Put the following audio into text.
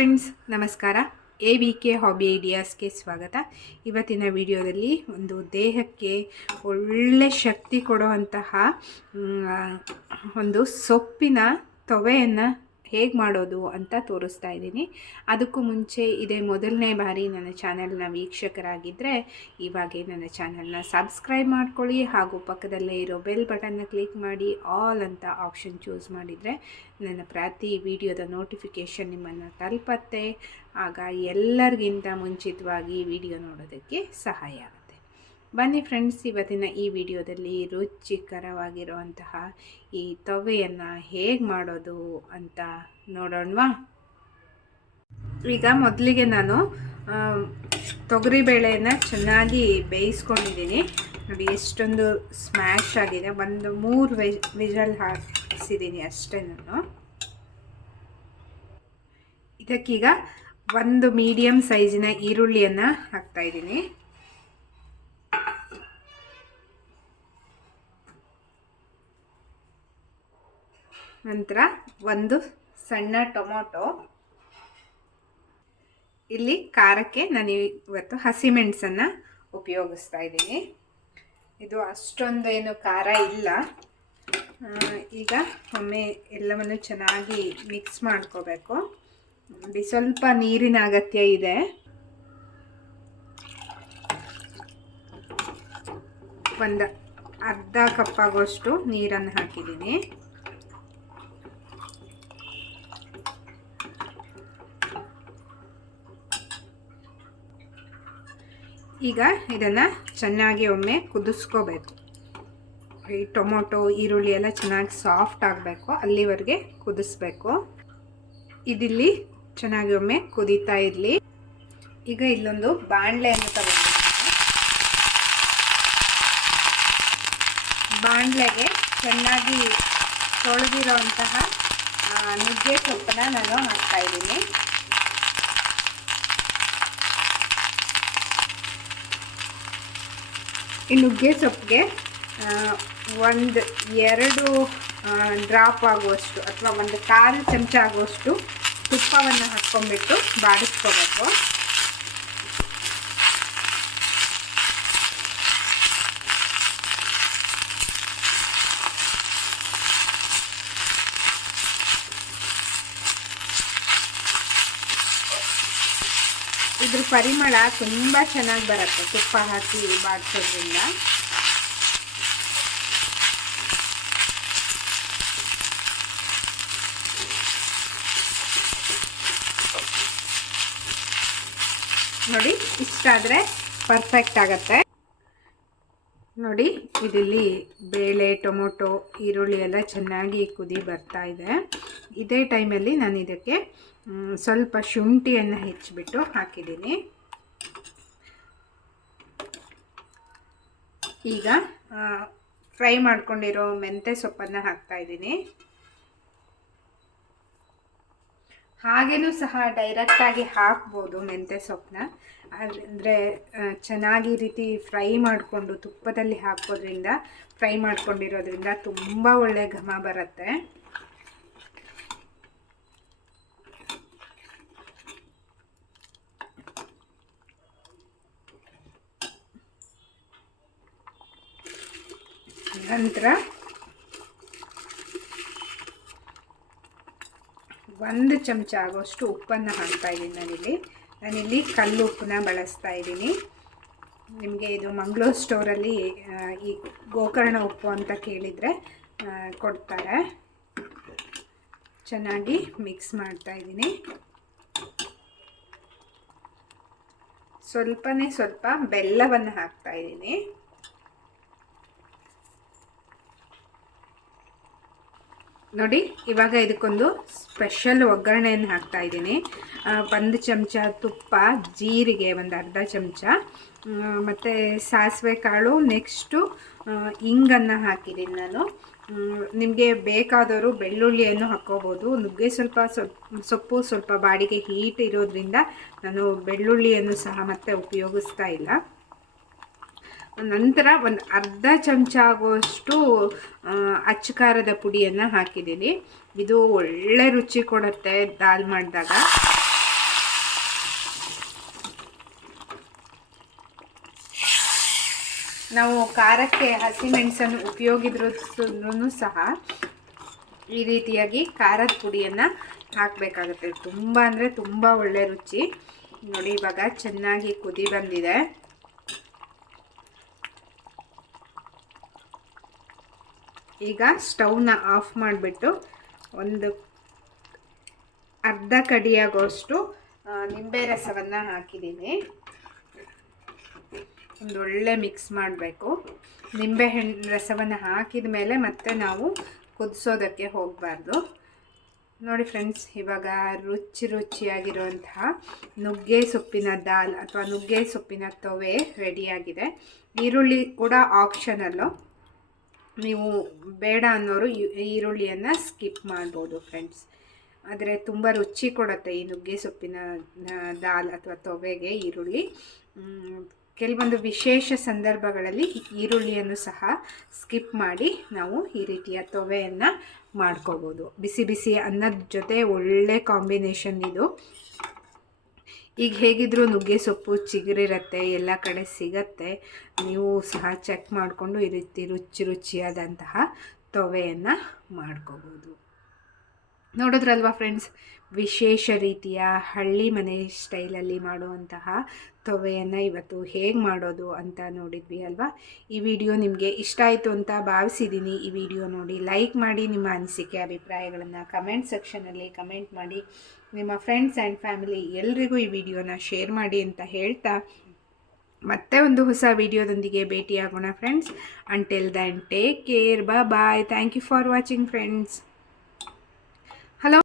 Friends ನಮಸ್ಕಾರ. A V K hobby ಐಡಿಯಾಸ್ಗೆ ಸ್ವಾಗತ. ಇವತ್ತಿನ ವಿಡಿಯೋದಲ್ಲಿ ಒಂದು ದೇಹಕ್ಕೆ ಒಳ್ಳೆ ಶಕ್ತಿ ಕೊಡುವಂತಹ ಒಂದು ಸೊಪ್ಪಿನ ತೊವೆಯನ್ನು ಹೇಗೆ ಮಾಡೋದು ಅಂತ ತೋರಿಸ್ತಾ ಇದ್ದೀನಿ. ಅದಕ್ಕೂ ಮುಂಚೆ ಇದೇ ಮೊದಲನೇ ಬಾರಿ ನನ್ನ ಚಾನೆಲ್ನ ವೀಕ್ಷಕರಾಗಿದ್ದರೆ ಇವಾಗೆ ನನ್ನ ಚಾನೆಲ್ನ ಸಬ್ಸ್ಕ್ರೈಬ್ ಮಾಡ್ಕೊಳ್ಳಿ ಹಾಗೂ ಪಕ್ಕದಲ್ಲೇ ಇರೋ ಬೆಲ್ ಬಟನ್ನ ಕ್ಲಿಕ್ ಮಾಡಿ ಆಲ್ ಅಂತ ಆಪ್ಷನ್ ಚೂಸ್ ಮಾಡಿದರೆ ನನ್ನ ಪ್ರತಿ ವಿಡಿಯೋದ ನೋಟಿಫಿಕೇಷನ್ ನಿಮ್ಮನ್ನು ತಲುಪತ್ತೆ. ಆಗ ಎಲ್ಲರಿಗಿಂತ ಮುಂಚಿತವಾಗಿ ವಿಡಿಯೋ ನೋಡೋದಕ್ಕೆ ಸಹಾಯ ಆಗುತ್ತೆ. ಬನ್ನಿ ಫ್ರೆಂಡ್ಸ್ ಇವತ್ತಿನ ಈ ವಿಡಿಯೋದಲ್ಲಿ ರುಚಿಕರವಾಗಿರುವಂತಹ ಈ ತವೆಯನ್ನು ಹೇಗೆ ಮಾಡೋದು ಅಂತ ನೋಡೋಣವಾ? ಈಗ ಮೊದಲಿಗೆ ನಾನು ತೊಗರಿಬೇಳೆಯನ್ನು ಚೆನ್ನಾಗಿ ಬೇಯಿಸ್ಕೊಂಡಿದ್ದೀನಿ. ನೋಡಿ, ಎಷ್ಟೊಂದು ಸ್ಮ್ಯಾಶ್ ಆಗಿದೆ. ಒಂದು ಮೂರು ವೆಜ್ ವಿಜಲ್ ಹಾಕಿಸಿದ್ದೀನಿ ಅಷ್ಟೇ ನಾನು. ಇದಕ್ಕೀಗ ಒಂದು ಮೀಡಿಯಮ್ ಸೈಜಿನ ಈರುಳ್ಳಿಯನ್ನು ಹಾಕ್ತಾಯಿದ್ದೀನಿ ನಂತರ ಒಂದು ಸಣ್ಣ ಟೊಮೊಟೊ. ಇಲ್ಲಿ ಖಾರಕ್ಕೆ ನಾನು ಇವತ್ತು ಹಸಿಮೆಣಸನ್ನು ಉಪಯೋಗಿಸ್ತಾ ಇದ್ದೀನಿ. ಇದು ಅಷ್ಟೊಂದೇನು ಖಾರ ಇಲ್ಲ. ಈಗ ಒಮ್ಮೆ ಎಲ್ಲವನ್ನು ಚೆನ್ನಾಗಿ ಮಿಕ್ಸ್ ಮಾಡ್ಕೋಬೇಕು. ನೋಡಿ, ಸ್ವಲ್ಪ ನೀರಿನ ಅಗತ್ಯ ಇದೆ. ಒಂದು ಅರ್ಧ ಕಪ್ ಆಗೋಷ್ಟು ನೀರನ್ನು ಹಾಕಿದ್ದೀನಿ. ಈಗ ಇದನ್ನು ಚೆನ್ನಾಗಿ ಒಮ್ಮೆ ಕುದಿಸ್ಕೋಬೇಕು. ಈ ಟೊಮೊಟೊ, ಈರುಳ್ಳಿ ಎಲ್ಲ ಚೆನ್ನಾಗಿ ಸಾಫ್ಟ್ ಆಗಬೇಕು, ಅಲ್ಲಿವರೆಗೆ ಕುದಿಸ್ಬೇಕು. ಇದಿಲ್ಲಿ ಚೆನ್ನಾಗಿ ಒಮ್ಮೆ ಕುದೀತಾ ಇರಲಿ. ಈಗ ಇಲ್ಲೊಂದು ಬಾಣಲೆಯನ್ನು ತಗೊಂಡಿದ್ದೀನಿ. ಬಾಣಲೆಗೆ ಚೆನ್ನಾಗಿ ತೊಳೆದಿರೋ ಅಂತಹ ನುಗ್ಗೆ ಸೊಪ್ಪನ್ನ ನಾನು ಹಾಕ್ತಾ ಈ ನುಗ್ಗೆ ಸೊಪ್ಪಿಗೆ ಒಂದು ಎರಡು ಡ್ರಾಪ್ ಆಗುವಷ್ಟು ಅಥವಾ ಒಂದು ಕಾಲು ಚಮಚ ಆಗುವಷ್ಟು ತುಪ್ಪವನ್ನು ಹಾಕ್ಕೊಂಡ್ಬಿಟ್ಟು ಬಾಡಿಸ್ಕೋಬೇಕು. ಇದ್ರ ಪರಿಮಳ ತುಂಬ ಚೆನ್ನಾಗಿ ಬರುತ್ತೆ, ತುಪ್ಪ ಹಾಕಿ ಬಾಡಿಸೋದ್ರಿಂದ ನೋಡಿ ಇಷ್ಟಾದರೆ ಪರ್ಫೆಕ್ಟ್ ಆಗತ್ತೆ. ನೋಡಿ, ಇದಿಲ್ಲಿ ಬೇಳೆ, ಟೊಮೊಟೊ, ಈರುಳ್ಳಿ ಎಲ್ಲ ಚೆನ್ನಾಗಿ ಕುದಿ ಬರ್ತಾ ಇದೆ. ಇದೇ ಟೈಮಲ್ಲಿ ನಾನು ಇದಕ್ಕೆ ಸ್ವಲ್ಪ ಶುಂಠಿಯನ್ನು ಹೆಚ್ಚಿಬಿಟ್ಟು ಹಾಕಿದ್ದೀನಿ. ಈಗ ಫ್ರೈ ಮಾಡ್ಕೊಂಡಿರೋ ಮೆಂತ್ಯ ಸೊಪ್ಪನ್ನು ಹಾಕ್ತಾ ಇದ್ದೀನಿ. ಹಾಗೇನೂ ಸಹ ಡೈರೆಕ್ಟಾಗಿ ಹಾಕ್ಬೋದು ಮೆಂತ್ಯ ಸೊಪ್ಪನ್ನ. ಅಂದರೆ ಚೆನ್ನಾಗಿ ರೀತಿ ಫ್ರೈ ಮಾಡಿಕೊಂಡು ತುಪ್ಪದಲ್ಲಿ ಹಾಕೋದ್ರಿಂದ, ಫ್ರೈ ಮಾಡ್ಕೊಂಡಿರೋದ್ರಿಂದ ತುಂಬ ಒಳ್ಳೆ ಘಮ ಬರುತ್ತೆ. ನಂತರ ಒಂದು ಚಮಚ ಆಗೋಷ್ಟು ಉಪ್ಪನ್ನು ಹಾಕ್ತಾ ಇದ್ದೀನಿ ನಾನಿಲ್ಲಿ. ನಾನಿಲ್ಲಿ ಕಲ್ಲು ಉಪ್ಪನ್ನ ಬಳಸ್ತಾ ಇದ್ದೀನಿ. ನಿಮಗೆ ಇದು ಮಂಗಳೂರು ಸ್ಟೋರಲ್ಲಿ ಈ ಗೋಕರ್ಣ ಉಪ್ಪು ಅಂತ ಕೇಳಿದರೆ ಕೊಡ್ತಾರೆ. ಚೆನ್ನಾಗಿ ಮಿಕ್ಸ್ ಮಾಡ್ತಾ ಇದ್ದೀನಿ. ಸ್ವಲ್ಪನೇ ಸ್ವಲ್ಪ ಬೆಲ್ಲವನ್ನು ಹಾಕ್ತಾ ಇದ್ದೀನಿ. ನೋಡಿ, ಇವಾಗ ಇದಕ್ಕೊಂದು ಸ್ಪೆಷಲ್ ಒಗ್ಗರಣೆಯನ್ನು ಹಾಕ್ತಾ ಇದ್ದೀನಿ. ಒಂದು ಚಮಚ ತುಪ್ಪ, ಜೀರಿಗೆ, ಒಂದು ಅರ್ಧ ಚಮಚ. ಮತ್ತು ಸಾಸಿವೆ ಕಾಳು, ನೆಕ್ಸ್ಟು ಇಂಗನ್ನು ಹಾಕಿದ್ದೀನಿ ನಾನು. ನಿಮಗೆ ಬೇಕಾದವರು ಬೆಳ್ಳುಳ್ಳಿಯನ್ನು ಹಾಕ್ಕೋಬೋದು. ನುಗ್ಗೆ ಸ್ವಲ್ಪ ಸ್ವಲ್ಪ ಸೊಪ್ಪು, ಸ್ವಲ್ಪ ಬಾಡಿಗೆ ಹೀಟ್ ಇರೋದ್ರಿಂದ ನಾನು ಬೆಳ್ಳುಳ್ಳಿಯನ್ನು ಸಹ ಮತ್ತೆ ಉಪಯೋಗಿಸ್ತಾ ಇಲ್ಲ. ನಂತರ ಒಂದು ಅರ್ಧ ಚಮಚ ಆಗುವಷ್ಟು ಅಚ್ಚಕಾರದ ಪುಡಿಯನ್ನು ಹಾಕಿದ್ದೀನಿ. ಇದು ಒಳ್ಳೆ ರುಚಿ ಕೊಡುತ್ತೆ ದಾಲ್ ಮಾಡಿದಾಗ. ನಾವು ಖಾರಕ್ಕೆ ಹಸಿಮೆಣಸನ್ನು ಉಪಯೋಗಿದ್ರೂ ಸಹ ಈ ರೀತಿಯಾಗಿ ಖಾರದ ಪುಡಿಯನ್ನು ಹಾಕಬೇಕಾಗುತ್ತೆ. ತುಂಬ ಅಂದರೆ ತುಂಬ ಒಳ್ಳೆ ರುಚಿ. ನೋಡಿ, ಇವಾಗ ಚೆನ್ನಾಗಿ ಕುದಿ ಬಂದಿದೆ. ಈಗ ಸ್ಟವ್ನ ಆಫ್ ಮಾಡಿಬಿಟ್ಟು ಒಂದು ಅರ್ಧ ಕಡಿಯಾಗೋಷ್ಟು ನಿಂಬೆ ರಸವನ್ನು ಹಾಕಿದ್ದೀನಿ. ಒಂದು ಒಳ್ಳೆ ಮಿಕ್ಸ್ ಮಾಡಬೇಕು. ನಿಂಬೆ ಹಣ್ಣು ರಸವನ್ನು ಹಾಕಿದ ಮೇಲೆ ಮತ್ತೆ ನಾವು ಕುದಿಸೋದಕ್ಕೆ ಹೋಗಬಾರ್ದು. ನೋಡಿ ಫ್ರೆಂಡ್ಸ್ ಇವಾಗ ರುಚಿ ರುಚಿಯಾಗಿರುವಂತಹ ನುಗ್ಗೆ ಸೊಪ್ಪಿನ ದಾಲ್ ಅಥವಾ ನುಗ್ಗೆ ಸೊಪ್ಪಿನ ತೊವೆ ರೆಡಿಯಾಗಿದೆ ಈರುಳ್ಳಿ ಕೂಡ ಆಪ್ಷನಲ್ಲು ನೀವು ಬೇಡ ಅನ್ನೋರು ಈರುಳ್ಳಿಯನ್ನು ಸ್ಕಿಪ್ ಮಾಡ್ಬೋದು ಫ್ರೆಂಡ್ಸ್ ಆದರೆ ತುಂಬ ರುಚಿ ಕೊಡುತ್ತೆ ಈ ನುಗ್ಗೆ ಸೊಪ್ಪಿನ ದಾಲ್ ಅಥವಾ ತೊವೆಗೆ ಈರುಳ್ಳಿ. ಕೆಲವೊಂದು ವಿಶೇಷ ಸಂದರ್ಭಗಳಲ್ಲಿ ಈರುಳ್ಳಿಯನ್ನು ಸಹ ಸ್ಕಿಪ್ ಮಾಡಿ ನಾವು ಈ ರೀತಿಯ ತೊವೆಯನ್ನು ಮಾಡ್ಕೋಬೋದು. ಬಿಸಿ ಬಿಸಿ ಅನ್ನದ ಜೊತೆ ಒಳ್ಳೆ ಕಾಂಬಿನೇಷನ್ ಇದು. ಈಗ ಹೇಗಿದ್ರು ನುಗ್ಗೆ ಸೊಪ್ಪು ಚಿಗುರಿರತ್ತೆ ಎಲ್ಲ ಕಡೆ ಸಿಗತ್ತೆ. ನೀವು ಸಹ ಚೆಕ್ ಮಾಡಿಕೊಂಡು ಈ ರೀತಿ ರುಚಿ ರುಚಿಯಾದಂತಹ ತೊವೆಯನ್ನು ಮಾಡ್ಕೋಬೋದು. ನೋಡಿದ್ರಲ್ವಾ ಫ್ರೆಂಡ್ಸ್ ವಿಶೇಷ ರೀತಿಯ ಹಳ್ಳಿ ಮನೆ ಸ್ಟೈಲಲ್ಲಿ ಮಾಡುವಂತಹ ತೊವೆಯನ್ನು ಇವತ್ತು ಹೇಗೆ ಮಾಡೋದು ಅಂತ ನೋಡಿದ್ವಿ ಅಲ್ವಾ? ಈ ವಿಡಿಯೋ ನಿಮಗೆ ಇಷ್ಟ ಆಯಿತು ಅಂತ ಭಾವಿಸಿದ್ದೀನಿ ಈ ವಿಡಿಯೋ ನೋಡಿ ಲೈಕ್ ಮಾಡಿ, ನಿಮ್ಮ ಅನಿಸಿಕೆ, ಅಭಿಪ್ರಾಯಗಳನ್ನು ಕಮೆಂಟ್ ಸೆಕ್ಷನಲ್ಲಿ ಕಮೆಂಟ್ ಮಾಡಿ. ನಿಮ್ಮ ಫ್ರೆಂಡ್ಸ್ ಆ್ಯಂಡ್ ಫ್ಯಾಮಿಲಿ ಎಲ್ರಿಗೂ ಈ ವಿಡಿಯೋನ ಶೇರ್ ಮಾಡಿ ಅಂತ ಹೇಳ್ತಾ ಮತ್ತೆ ಒಂದು ಹೊಸ ವಿಡಿಯೋದೊಂದಿಗೆ ಭೇಟಿಯಾಗೋಣ friends. Until then take care bye bye thank you for watching friends